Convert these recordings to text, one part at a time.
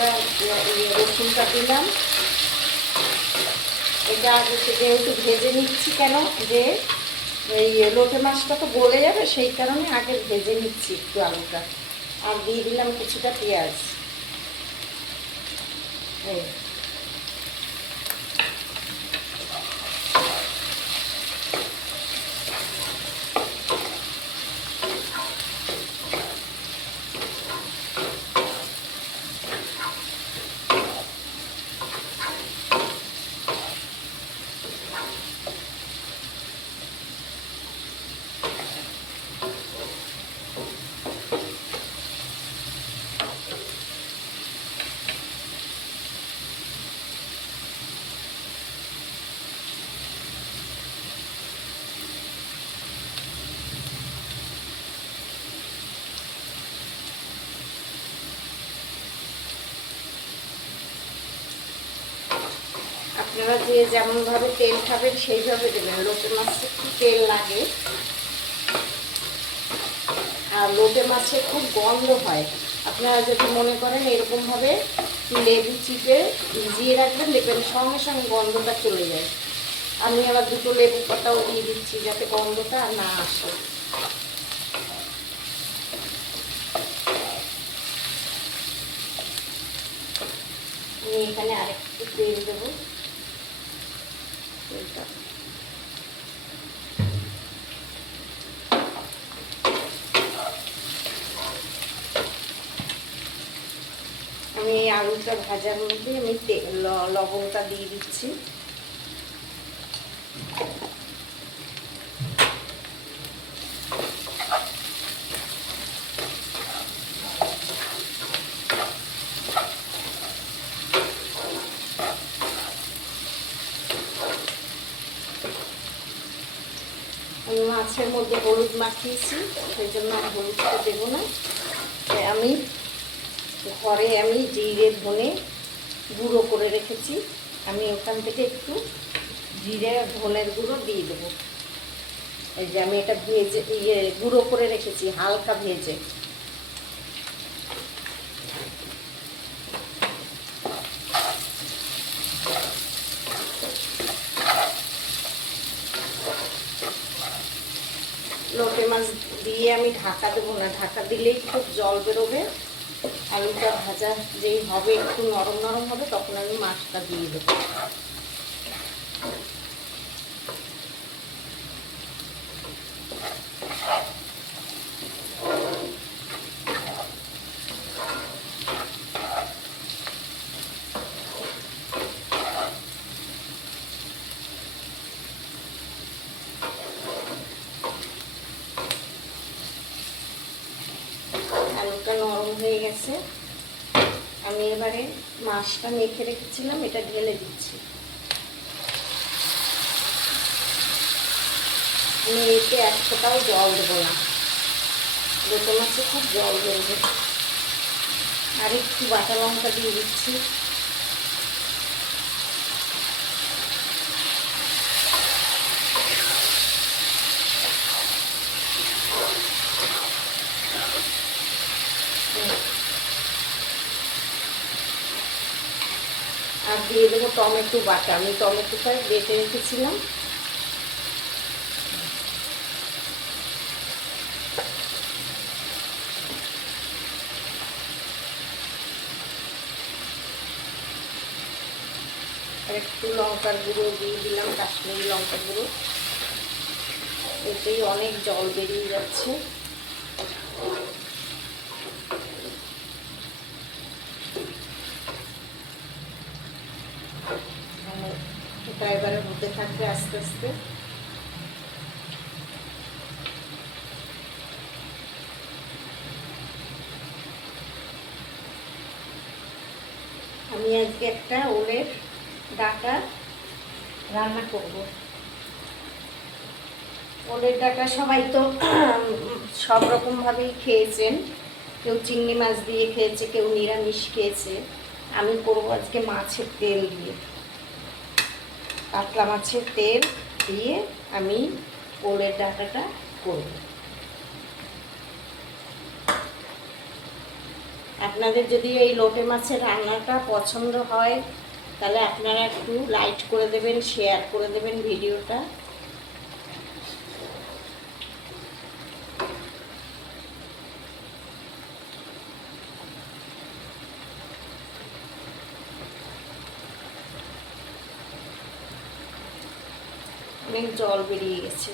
পেঁয়াজটা রসুনটা দিলাম। এটা আগে থেকে একটু ভেজে নিচ্ছি, কেন যে এই লোটে মাছটা তো গলে যাবে, সেই কারণে আগে ভেজে নিচ্ছি একটু আলুটা। আর দিয়ে দিলাম কিছুটা পেঁয়াজ। এই আপনারা যে যেমনভাবে তেল খাবেন সেইভাবে দেবেন। লোটে মাছে একটু তেল লাগে, আর লোটে মাছে খুব গন্ধ হয়। আপনারা যদি মনে করেন এরকমভাবে লেবু চিপে ভিজিয়ে রাখবেন, দেখবেন সঙ্গে সঙ্গে গন্ধটা চলে যায়। আমি আবার দুটো লেবু পাতাও দিয়ে দিচ্ছি যাতে গন্ধটা না আসে। আমি এখানে আরেকটু তেল দেবো। তেলটা আমি এই আলুটা ভাজার মধ্যে আমি লবণটা দিয়ে দিচ্ছি। আমি মাছের মধ্যে হলুদ মাখিয়েছি, সেই জন্য আমি হলুদটা দেবো না। আমি ঘরে জিরে ধনে গুঁড়ো করে রেখেছি, আমি ওখান থেকে একটু জিরে ধনের গুঁড়ো দিয়ে দেবো। এই যে আমি এটা ভেজে গুঁড়ো করে রেখেছি হালকা ভেজে। লোটে মাছ দিয়ে আমি ঢাকা দেবো না, ঢাকা দিলেই খুব জল বেরোবে। আলুটা ভাজা যেই হবে একটু নরম নরম হবে তখন আমি মাছটা দিয়ে দেবো। আলুটা নরম হয়ে গেছে, আমি এবারে মাছটা মেখে রেখেছিলাম এটা ঢেলে দিচ্ছি। আমি এতে এক ফোঁটাও জল দেবো না, লোটে মাছে খুব জল বেরোবে। আর একটু বাটা লঙ্কা দিয়ে দিচ্ছি। আর দিয়ে দেবো টমেটো বাটা, আমি টমেটোটা বেটে রেখেছিলাম। আর একটু লঙ্কার গুঁড়ো দিয়ে দিলাম, কাশ্মীরি লঙ্কার গুঁড়ো। এতেই অনেক জল বেরিয়ে যাচ্ছে। এটা এবারে হতে থাকবে আস্তে আস্তে। আমি আজকে একটা ওলের ডাঁটা রান্না করব। ওলের ডাঁটা সবাই তো সব রকমভাবেই খেয়েছেন, কেউ চিংড়ি মাছ দিয়ে খেয়েছে, কেউ নিরামিষ খেয়েছে। আমি করব আজকে মাছের তেল দিয়ে, কাতলা মাছের তেল দিয়ে আমি ওলের ডাঁটাটা করব। আপনাদের যদি এই লোটে মাছের রান্নাটা পছন্দ হয় তাহলে আপনারা একটু লাইক করে দেবেন, শেয়ার করে দেবেন ভিডিওটা। অনেক জল বেরিয়ে গেছে।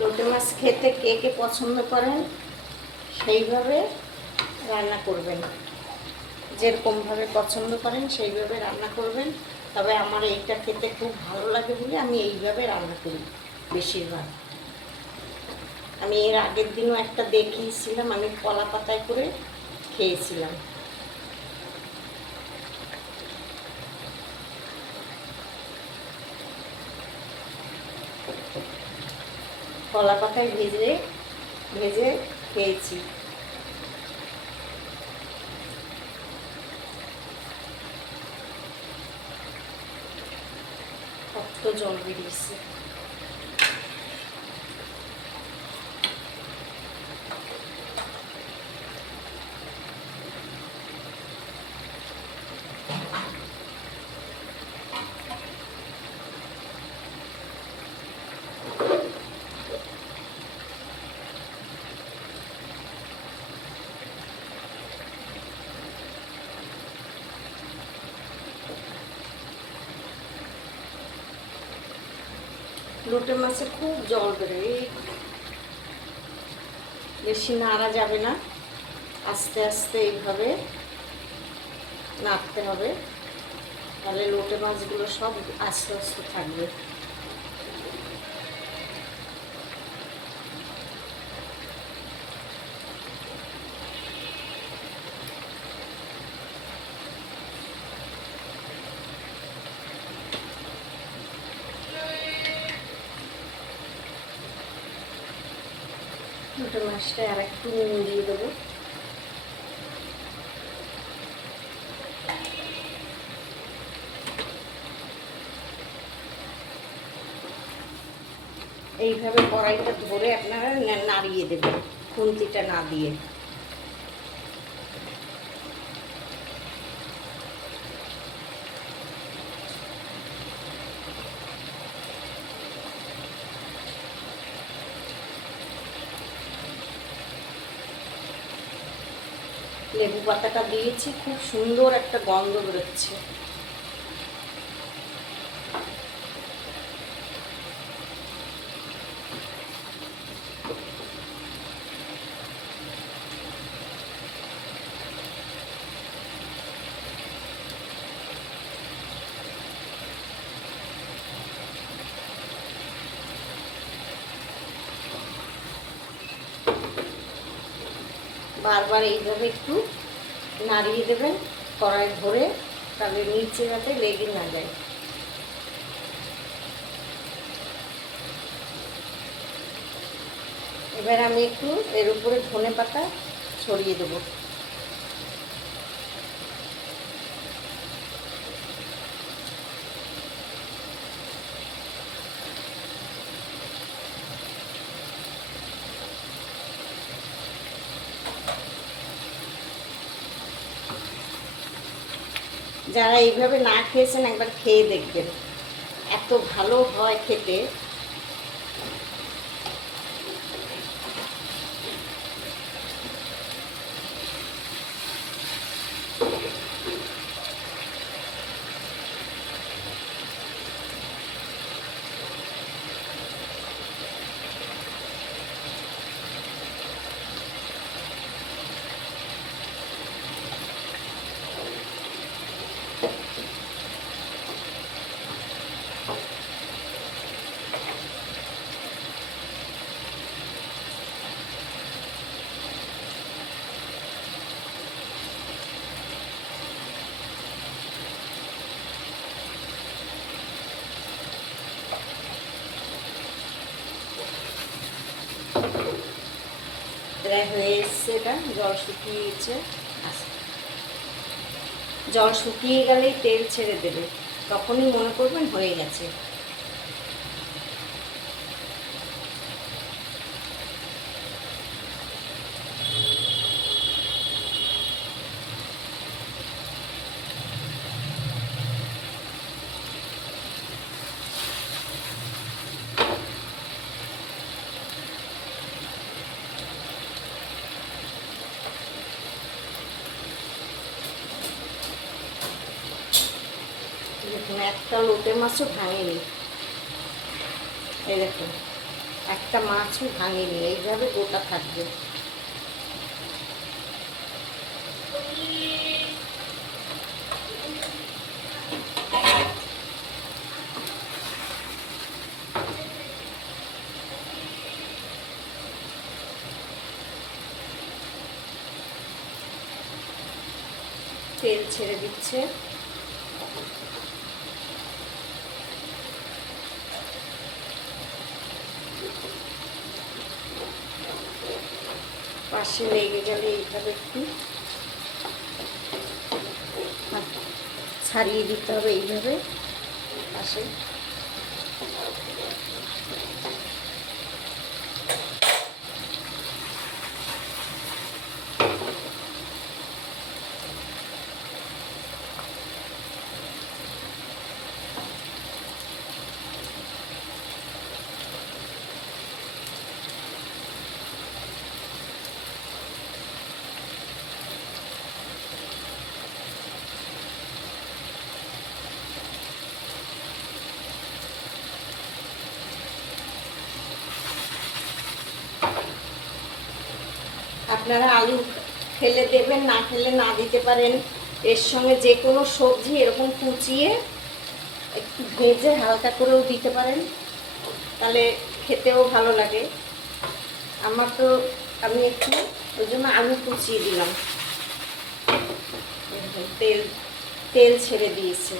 লোটে মাছ খেতে কে কে পছন্দ করেন সেইভাবে রান্না করবেন, যেরকমভাবে পছন্দ করেন সেইভাবে রান্না করবেন। তবে আমার এইটা খেতে খুব ভালো লাগে বলে আমি এইভাবে রান্না করি বেশিরভাগ। আমি এর আগের দিনও একটা দেখিয়েছিলাম, আমি কলা পাতায় করে খেয়েছিলাম। কলা পাতায় ভেজে খেয়েছি। কত জল বেরিয়েছে। লোটে মাছে খুব জল বেরোয়, বেশি নাড়া যাবে না, আস্তে আস্তে এইভাবে নাড়তে হবে, তাহলে লোটে মাছগুলো সব আস্তে আস্তে থাকবে। লোটে মাছটা আর একটু নুন দিয়ে দেবো। এইভাবে কড়াইটা ধরে আপনারা নাড়িয়ে দেবেন, খুন্তিটা না দিয়ে। লেবু পাতাটা দিয়েছি, খুব সুন্দর একটা গন্ধ বেরোচ্ছে। বারবার এইভাবে একটু নাড়িয়ে দেবেন কড়াই ধরে, তাহলে নিচে যাতে লেগে না যায়। এবার আমি একটু এর উপরে ধনে পাতা ছড়িয়ে দেবো। যারা এইভাবে না খেয়েছেন একবার খেয়ে দেখবেন, এত ভালো হয় খেতে। প্রায় হয়ে এসছে, এটা জল শুকিয়েছে। জল শুকিয়ে গেলেই তেল ছেড়ে দেবে, তখনই মনে করবেন হয়ে গেছে। দেখুন একটা লোটে মাছও ভাঙেনি, এই দেখুন একটা মাছও ভাঙেনি, এইভাবে গোটা থাকবে। তেল ছেড়ে দিচ্ছে। পাশে লেগে গেলে এইভাবে একটু ছাড়িয়ে দিতে হবে, এইভাবে পাশে। আপনারা আলু খেলে দেবেন, না খেলে না দিতে পারেন। এর সঙ্গে যে কোনো সবজি এরকম কুচিয়ে একটু ভেজে হালকা করেও দিতে পারেন, তাহলে খেতেও ভালো লাগে। আমার তো আমি একটু ওই জন্য আলু কুচিয়ে দিলাম। তেল তেল ছেড়ে দিয়েছে।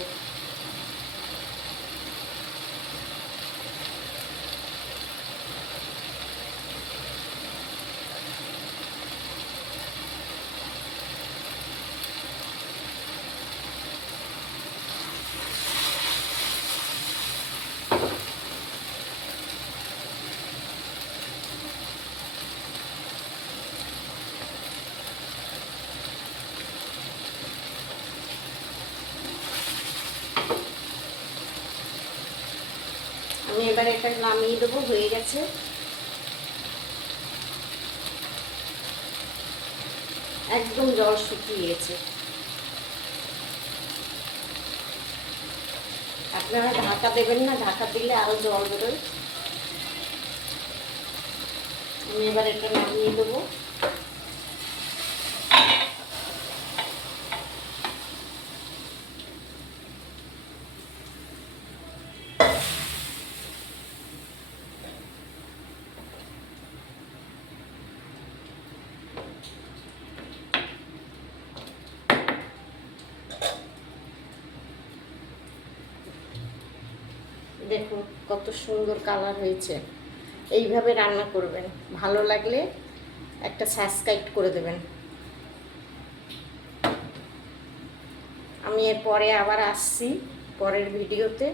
আমি এবার এটা নামিয়ে দেবো, হয়ে গেছে। একদম জল শুকিয়ে গেছে। আপনারা ঢাকা দেবেন না, ঢাকা দিলে আরো জল বেরোয়। আমি এবার এটা নামিয়ে দেবো। দেখুন কত সুন্দর কালার হয়েছে। এইভাবে রান্না করবেন। ভালো লাগলে একটা সাবস্ক্রাইব করে দেবেন। আমি এরপরে আবার আসছি পরের ভিডিওতে।